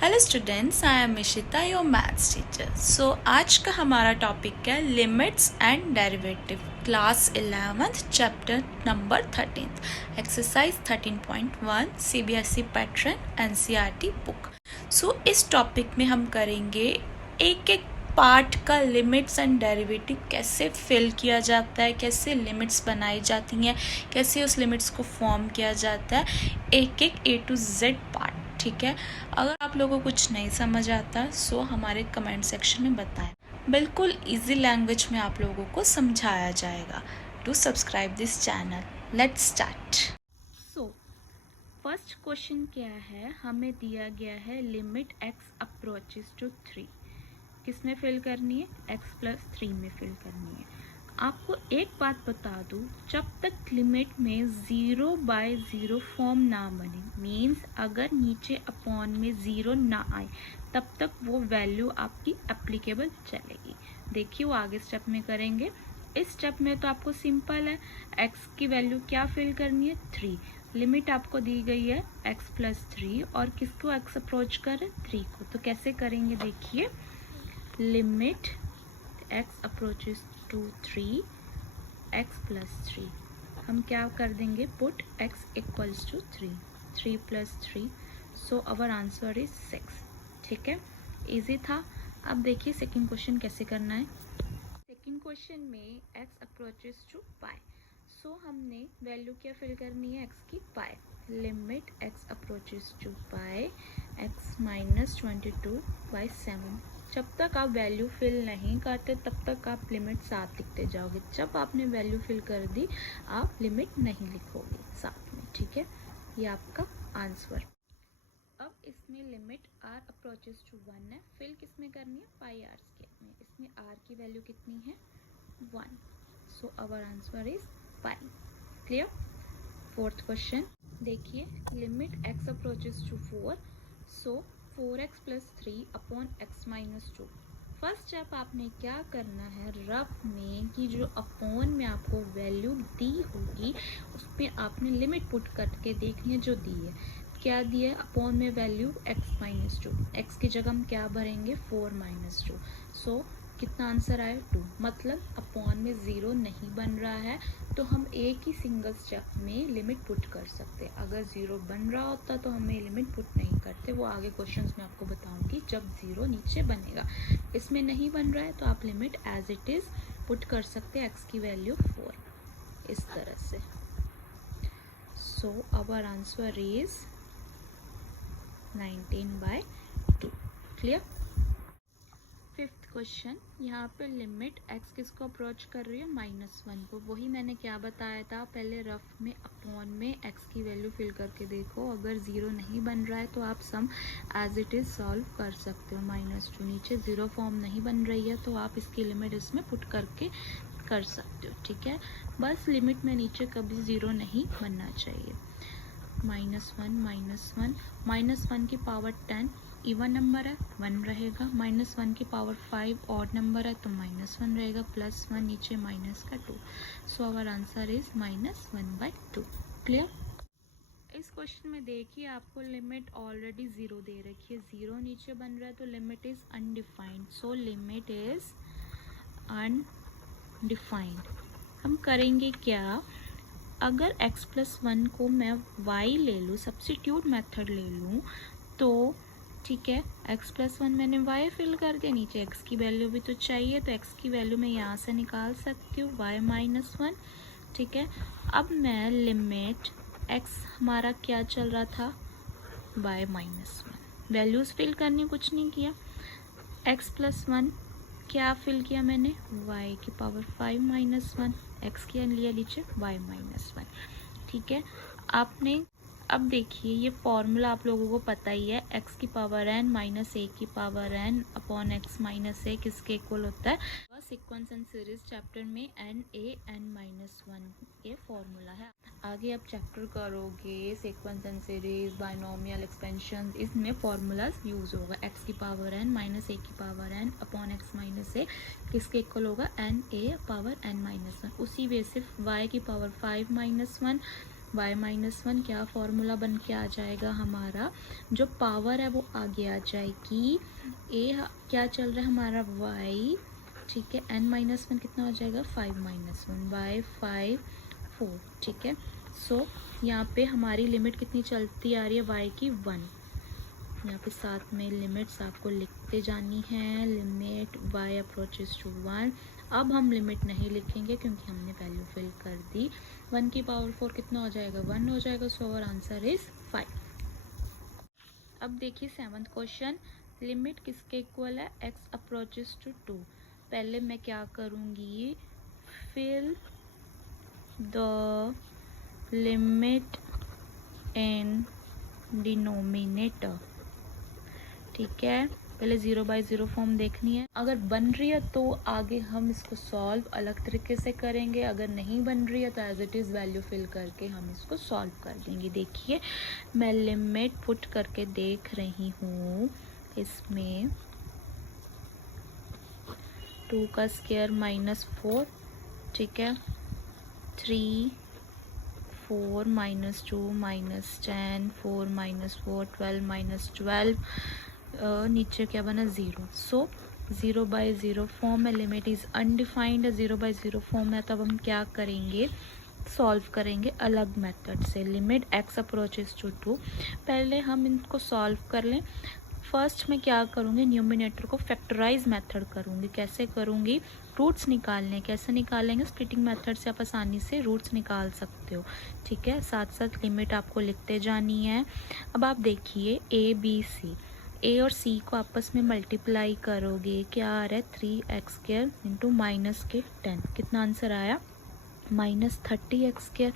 Hello students, I am Ishita, your maths teacher. So आज का हमारा टॉपिक है limits and derivative, class 11th chapter number 13, exercise 13.1 CBSE pattern NCERT book. So इस topic में हम करेंगे एक एक पार्ट का लिमिट्स एंड डेरिवेटिव कैसे फिल किया जाता है, कैसे लिमिट्स बनाई जाती हैं, कैसे उस लिमिट्स को फॉर्म किया जाता है, एक एक A to Z पार्ट। ठीक है, अगर आप लोगों को कुछ नहीं समझ आता सो हमारे कमेंट सेक्शन में बताएं, बिल्कुल इजी लैंग्वेज में आप लोगों को समझाया जाएगा। To subscribe this channel, let's start. So first question क्या है, हमें दिया गया है लिमिट x अप्रोचेस टू 3, किस में फिल करनी है, x+3 में फिल करनी है। आपको एक बात बता दूँ, जब तक लिमिट में 0/0 फॉर्म ना बने, मीन्स अगर नीचे अपॉन में 0 ना आए, तब तक वो वैल्यू आपकी एप्लीकेबल चलेगी। देखिए वो आगे स्टेप में करेंगे। इस स्टेप में तो आपको सिंपल है, x की वैल्यू क्या फिल करनी है, 3। लिमिट आपको दी गई है x+3 और किसको x अप्रोच कर 3 को, तो कैसे करेंगे देखिए। Limit x approaches to 3 x+3, हम क्या कर देंगे, put x equals to 3 so our answer is 6। ठीक है, इजी था। अब देखिए सेकंड क्वेश्चन कैसे करना है। सेकंड क्वेश्चन में x approaches to pi, so हमने वैल्यू क्या फिल करनी है, x की pi. Limit x approaches to pi x-22/7। जब तक आप वैल्यू फिल नहीं करते तब तक आप लिमिट साथ लिखते जाओगे, जब आपने वैल्यू फिल कर दी आप लिमिट नहीं लिखोगे साथ में। ठीक है, ये आपका आंसर। अब इसमें लिमिट r अप्रोचेस टू 1 है, फिल किस में करनी है, पाई r के में। इसमें r की वैल्यू कितनी है, 1, so our answer is pi. Clear. Fourth question देखिए, limit x approaches to 4, so 4x+3 upon x-2। First step आपने क्या करना है, रफ में कि जो अपॉन में आपको वैल्यू दी होगी उस पर आपने लिमिट पुट करके देखनी है, जो दी है। क्या दिया है अपॉन में वैल्यू x-2, x की जगह हम क्या भरेंगे, 4-2, सो कितना आंसर आया, 2। मतलब अपॉन में 0 नहीं बन रहा है तो हम एक ही सिंगल स्टेप में लिमिट पुट कर सकते। अगर 0 बन रहा होता तो हमें लिमिट पुट नहीं करते, वो आगे क्वेश्चंस में आपको बताऊंगी जब 0 नीचे बनेगा। इसमें नहीं बन रहा है तो आप limit as it is put कर सकते हैं, x की वैल्यू 4 इस तरह से। So our answer is 19/2। Clear. Fifth question, यहाँ पे लिमिट x किसको अप्रोच कर रही है, -1 को। वही मैंने क्या बताया था, पहले रफ में अपॉन में x की वैल्यू फिल करके देखो, अगर 0 नहीं बन रहा है तो आप सम एज इट इज सॉल्व कर सकते हो। -2 नीचे 0 फॉर्म नहीं बन रही है तो आप इसकी लिमिट इसमें पुट करके कर सकते हो। ठीक है, बस लिमिट में नीचे कभी 0 नहीं बनना चाहिए। -1 की पावर 10 इवन नंबर है, 1 रहेगा। -1 की पावर 5 ऑड नंबर है तो -1 रहेगा, +1 नीचे माइनस का 2, so our answer is -1/2। Clear. इस क्वेश्चन में देखिए आपको लिमिट ऑलरेडी 0 दे रखी है, 0 नीचे बन रहा है तो limit is undefined, so limit is undefined. हम करेंगे क्या, अगर x+1 को मैं y ले लूँ, सब्स्टिट्यूट मेथड ले लूँ तो ठीक है, x+1 मैंने y फिल कर दिया, नीचे x की वैल्यू भी तो चाहिए तो x की वैल्यू मैं यहाँ से निकाल सकती हूँ, y-1। ठीक है, अब मैं लिमिट x हमारा क्या चल रहा था, y-1, वैल्यूज़ फिल करनी, कुछ नहीं किया। x+1 क्या फिल किया मैंने, y की पावर 5-1, x की लिया नीचे y-1। ठीक है, आपने अब देखिए ये फॉर्मूला आप लोगों को पता ही है, x की पावर n माइनस a की power n upon x minus a किसके इक्वल होता है, सीक्वेंस एंड सीरीज चैप्टर में n(a)n-1 ये फॉर्मूला है। आगे आप चैप्टर करोगे sequence and series, binomial expansion, इसमें फॉर्मूलाज यूज होगा। x की पावर n माइनस a की power n upon x minus a किसके इक्वल होगा, n a पावर n-1। उसी वे सिर्फ y की पावर 5-1 y माइनस 1 क्या फॉर्मूला बन के आ जाएगा हमारा, जो पावर है वो आगे आ जाएगी, a क्या चल रहा है हमारा y, ठीक है, n माइनस 1 कितना हो जाएगा 5 माइनस 1 बाय 5 4, ठीक है। सो यहाँ पे हमारी लिमिट कितनी चलती आ रही है y की 1, यहाँ पे साथ में लिमिट्स आपको लिखते जानी है, लिमिट y अप्रोचेस टू 1। अब हम लिमिट नहीं लिखेंगे क्योंकि हमने वैल्यू फिल कर दी। 1 की पावर 4 कितना हो जाएगा 1 हो जाएगा, सो आवर आंसर इज 5। अब देखिए 7th क्वेश्चन, लिमिट किसके इक्वल है, x अप्रोचेस टू 2। पहले मैं क्या करूँगी, fill the limit in denominator, ठीक है। पहले 0/0 फॉर्म देखनी है, अगर बन रही है तो आगे हम इसको सॉल्व अलग तरीके से करेंगे, अगर नहीं बन रही है तो as it is value fill करके हम इसको सॉल्व कर देंगे। देखिए मैं लिमिट पुट करके देख रही हूँ, इसमें 2 का स्क्वायर -4, ठीक है, 3 4 -2 -10 4 -4 12 -12, नीचे क्या बना 0। सो 0/0 फॉर्म में लिमिट इज़ अनडिफाइंड है, 0/0 फॉर्म है, तब हम क्या करेंगे, सॉल्व करेंगे अलग मेथड से। लिमिट x अप्रोचेस टू 2, पहले हम इनको सॉल्व कर लें। फर्स्ट मैं क्या करूँगी, न्यूमिनेटर को फैक्टराइज मेथड करूँगी। कैसे करूँगी, रूट्स निकालने, कैसे निकालेंगे, स्प्लिटिंग मेथड से आप आसानी से रूट्स निकाल सकते हो, ठीक है। साथ साथ लिमिट आपको लिखते जानी है। अब आप देखिए ए और सी को आपस में मल्टीप्लाई करोगे, क्या आ रहा है 3x² इंटू माइनस के 10, कितना आंसर आया -30x²,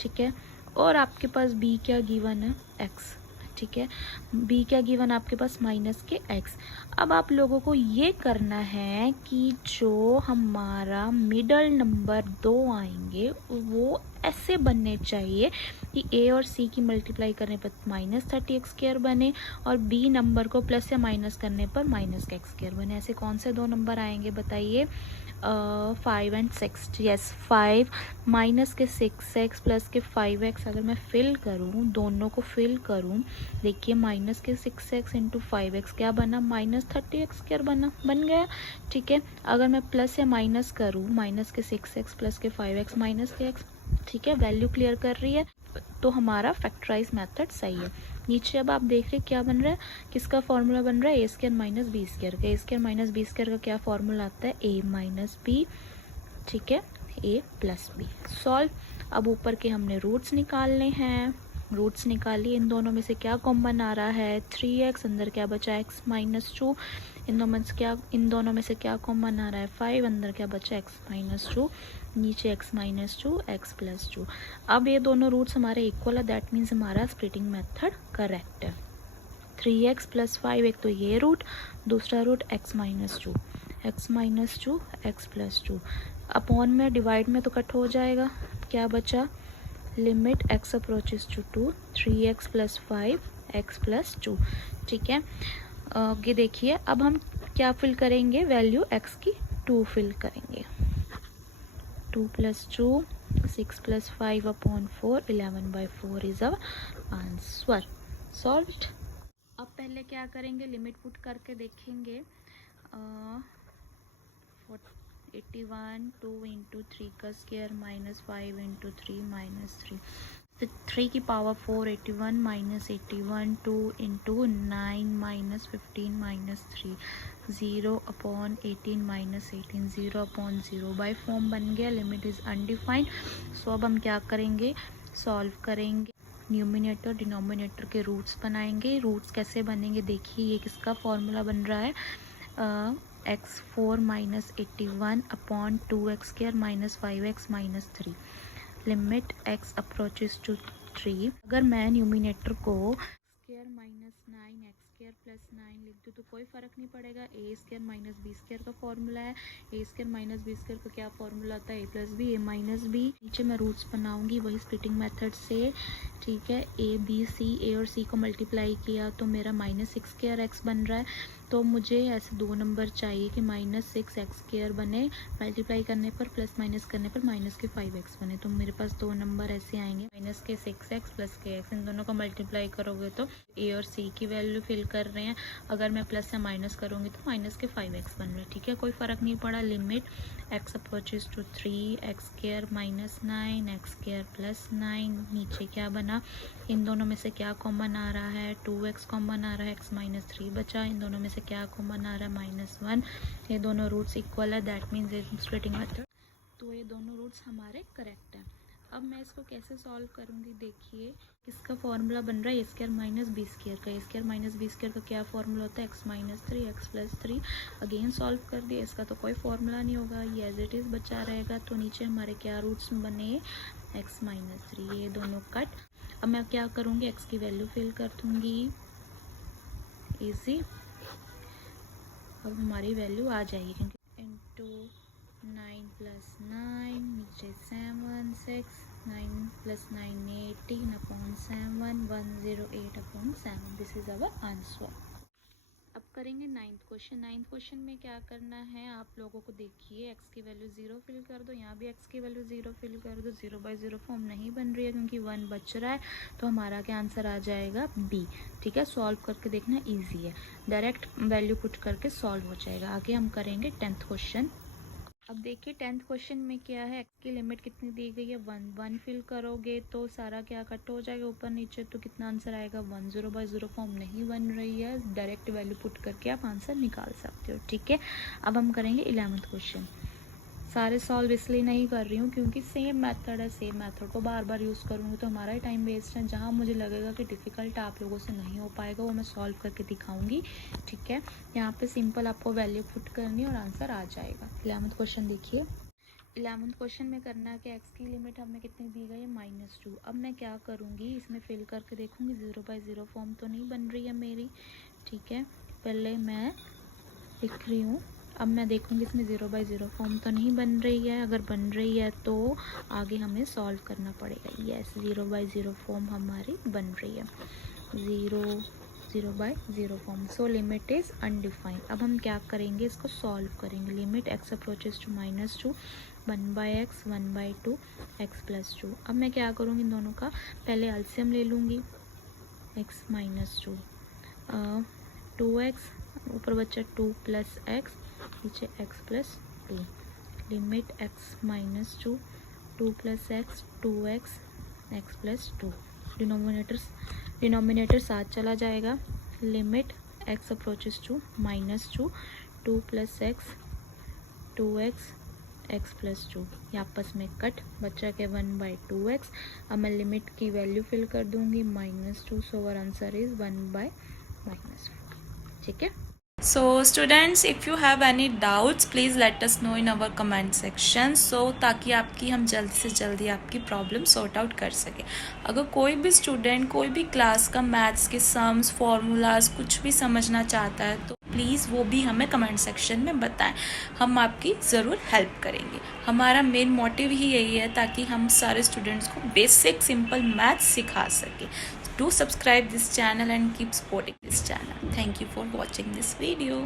ठीक है। और आपके पास b क्या गिवन है x, ठीक है, b क्या गिवन आपके पास माइनस के x। अब आप लोगों को ये करना है कि जो हमारा मिडल नंबर 2 आएंगे वो ऐसे बनने चाहिए कि a और c की मल्टीप्लाई करने पर -30x² बने और b नंबर को प्लस या माइनस करने पर -x² बने। ऐसे कौन से दो नंबर आएंगे बताइए, 5 and 6, यस 5 माइनस के 6x प्लस के 5x, अगर मैं फिल करूँ, दोनों को फिल करूँ, देखिए माइनस के 6x इंटू 5x क्या बना -30x² बन गया, ठीक है। अगर मैं प्लस या माइनस करूँ, माइनस के 6x प्लस के 5x माइनस के x, ठीक है, वैल्यू क्लियर कर रही है, तो हमारा फैक्टराइज मेथड सही है। नीचे अब आप देख रहे क्या बन रहा है, किसका फॉर्मूला बन रहा है, a² माइनस b² का। a² माइनस b² का क्या फॉर्मूला आता है, a माइनस b, ठीक है, a प्लस b। सॉल्व। अब ऊपर के हमने रूट्स निकालने हैं, रूट्स निकालिए, इन दोनों में से क्या कॉमन आ रहा है 3x, अंदर क्या बचा x -2, इन दोनों में से क्या कॉमन आ रहा है 5, अंदर क्या बचा x -2, नीचे x -2 x + 2। अब ये दोनों रूट्स हमारे इक्वल है, दैट मीन्स हमारा स्प्लिटिंग मेथड करेक्ट है। 3x + 5 एक तो ये रूट, दूसरा रूट x -2 x + 2 अपॉन में डिवाइड में तो कट हो जाएगा, क्या बचा, limit x approaches to 2 3x + 5 x + 2, ठीक है। ये देखिए अब हम क्या फिल करेंगे, वैल्यू x की 2 फिल करेंगे, 2 + 2 6 + 5 upon 4 11/4 is our answer. Solved. अब पहले क्या करेंगे, लिमिट पुट करके देखेंगे, 81 2 × 3 का स्क्वायर -5 × 3 -3, 3 की power 4 81 -81 2 × 9 -15 -3 0 upon 18 -18 0 upon 0 by form बन गया, लिमिट इज़ अनडिफाइंड। सो अब हम क्या करेंगे, सॉल्व करेंगे, न्यूमिनेटर डिनोमिनेटर के रूट्स बनाएंगे। रूट्स कैसे बनेंगे, देखिए ये किसका फॉर्मूला बन रहा है, x4 -81 upon 2x² -5x -3, limit x approaches to 3। अगर मैं न्यूमिनेटर को स्क्वायर -9 x² + 9 लिख दूँ तो कोई फ़र्क नहीं पड़ेगा, a² - b² का फॉर्मूला है, a² - b² का क्या फॉर्मूला आता है, a + b a - b। नीचे मैं रूट्स बनाऊंगी वही स्प्लिटिंग मेथड से, ठीक है। ए और सी को मल्टीप्लाई किया तो मेरा -6x बन रहा है। तो मुझे ऐसे 2 नंबर चाहिए कि -6x² बने, मल्टीप्लाई करने पर प्लस माइनस करने पर -5x बने। तो मेरे पास 2 नंबर ऐसे आएंगे, -6x प्लस kx। इन दोनों को मल्टीप्लाई करोगे तो ए और सी की वैल्यू फिल कर रहे हैं। अगर मैं प्लस या माइनस करूँगी तो -5x बन रहा है। ठीक है, कोई फ़र्क नहीं पड़ा। Limit x approaches to 3, x² -9, x² + 9। नीचे क्या बना, इन दोनों में से क्या कॉमन आ रहा है, 2x कॉमन आ रहा है, x - 3 बचा। इन दोनों में से क्या कॉमन आ रहा है, -1। ये दोनों रूट्स इक्वल है, दैट मीन्स इलस्ट्रेटिंग मेथड। तो ये दोनों रूट्स हमारे करेक्ट हैं। अब मैं इसको कैसे सॉल्व करूँगी, देखिए इसका फॉर्मूला बन रहा है a² - b² का। a² - b² का क्या फॉर्मूला होता है, x - 3, x + 3। अगेन सॉल्व कर दिया, इसका तो कोई फॉर्मूला नहीं होगा, ये एज इट इज़ बचा रहेगा। तो नीचे हमारे क्या रूट्स बने, x - 3, ये दोनों कट। अब मैं क्या करूँगी, x की वैल्यू फिल कर दूँगी, ईजी। अब हमारी वैल्यू आ जाएगी क्योंकि इंटू 9 + 9, नीचे 7, 6, 9 + 9 18/7, 108/7। This is our answer. अब करेंगे 9th क्वेश्चन। 9th क्वेश्चन में क्या करना है आप लोगों को, देखिए x की वैल्यू 0 फिल कर दो, यहाँ भी x की वैल्यू 0 फिल कर दो। 0/0 फॉर्म नहीं बन रही है क्योंकि 1 बच रहा है, तो हमारा क्या आंसर आ जाएगा, b। ठीक है, सॉल्व करके देखना, इजी है, डायरेक्ट वैल्यू पुट करके सॉल्व हो जाएगा। आगे हम करेंगे 10th क्वेश्चन। अब देखिए 10th क्वेश्चन में क्या है, x की लिमिट कितनी दी गई है, 1 फिल करोगे तो सारा क्या कट हो जाएगा ऊपर नीचे, तो कितना आंसर आएगा 1। 0/0 फॉर्म नहीं बन रही है, डायरेक्ट वैल्यू पुट करके आप आंसर निकाल सकते हो। ठीक है, अब हम करेंगे 11th क्वेश्चन। सारे सॉल्व इसलिए नहीं कर रही हूँ क्योंकि सेम मेथड है, सेम मेथड को बार बार यूज़ करूँगी तो हमारा ही टाइम वेस्ट है। जहाँ मुझे लगेगा कि डिफ़िकल्ट आप लोगों से नहीं हो पाएगा वो मैं सॉल्व करके दिखाऊंगी। ठीक है, यहाँ पे सिंपल आपको वैल्यू पुट करनी और आंसर आ जाएगा। 11th क्वेश्चन देखिए। 11th क्वेश्चन में करना है कि x की लिमिट हमें कितनी दी गई है, -2। अब मैं क्या करूँगी, इसमें फिल करके देखूँगी, 0/0 फॉर्म तो नहीं बन रही है मेरी। ठीक है, पहले मैं लिख रही हूँ। अब मैं देखूँगी इसमें 0/0 फॉर्म तो नहीं बन रही है, अगर बन रही है तो आगे हमें सॉल्व करना पड़ेगा। यस, 0/0 फॉर्म हमारी बन रही है, 0/0 form. So limit is undefined. अब हम क्या करेंगे, इसको सॉल्व करेंगे। Limit x approaches to -2, 1/x 1/2 x + 2। अब मैं क्या करूँगी, इन दोनों का पहले एलसीएम ले लूँगी, x - 2, 2x ऊपर बच्चा 2 + x, नीचे x + 2। Limit x - 2, 2 + x 2x, x + 2। Denominator साथ चला जाएगा। Limit x approaches to -2, 2 + x 2x, x + 2। ये आपस में कट, बच्चा के 1/2x। अब मैं लिमिट की वैल्यू फिल कर दूंगी, -2। So our answer is 1/-4। ठीक है। So students, if you have any doubts, please let us know in our comment section, so ताकि आपकी हम जल्द से जल्दी आपकी प्रॉब्लम सॉर्ट आउट कर सकें। अगर कोई भी स्टूडेंट कोई भी क्लास का मैथ्स के सम्स फॉर्मूलाज कुछ भी समझना चाहता है तो प्लीज़ वो भी हमें कमेंट सेक्शन में बताएं, हम आपकी ज़रूर हेल्प करेंगे। हमारा मेन मोटिव ही यही है ताकि हम सारे स्टूडेंट्स को बेसिक सिंपल मैथ्स सिखा सकें। Do subscribe this channel and keep supporting this channel. Thank you for watching this video.